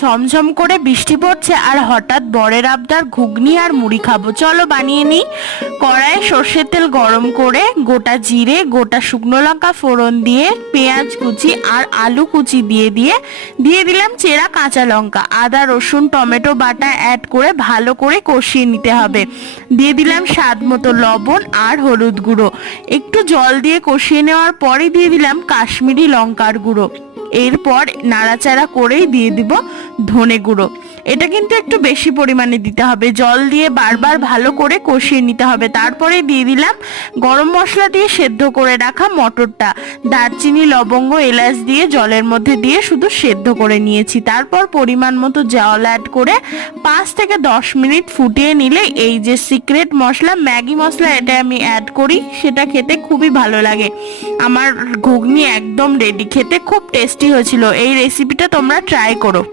ঝমঝম করে বৃষ্টি পড়ছে আর হঠাৎ বরের আবদার ঘুগনি আর মুড়ি খাবো, চলো বানিয়ে নিই। কড়াইয়ে সর্ষের তেল গরম করে গোটা জিরে, গোটা শুকনো লঙ্কা ফোড়ন দিয়ে পেঁয়াজ কুচি আর আলু কুচি দিয়ে দিলাম চেরা কাঁচা লঙ্কা, আদা রসুন টমেটো বাটা অ্যাড করে ভালো করে কষিয়ে নিতে হবে। দিয়ে দিলাম স্বাদ মতো লবণ আর হলুদ গুঁড়ো। একটু জল দিয়ে কষিয়ে নেওয়ার পরে দিয়ে দিলাম কাশ্মীরি লঙ্কার গুঁড়ো। এরপর নাড়াচাড়া করেই দিয়ে দিব ধনে গুঁড়ো। এটা কিন্তু একটু বেশি পরিমাণে দিতে হবে, জল দিয়ে বারবার ভালো করে কষিয়ে নিতে হবে। তারপরে দিয়ে দিলাম গরম মশলা দিয়ে সেদ্ধ করে রাখা মটরটা, দারচিনি লবঙ্গ এলাচ দিয়ে জলের মধ্যে দিয়ে শুধু সেদ্ধ করে নিয়েছি। তারপর পরিমাণ মতো জল অ্যাড করে 5 থেকে 10 মিনিট ফুটিয়ে নিলে এই যে সিক্রেট মশলা ম্যাগি মশলা, এটা আমি অ্যাড করি, সেটা খেতে খুবই ভালো লাগে। আমার ঘুগনি একদম রেডি, খেতে খুব টেস্টি হয়েছিল। এই রেসিপিটা তোমরা ট্রাই করো।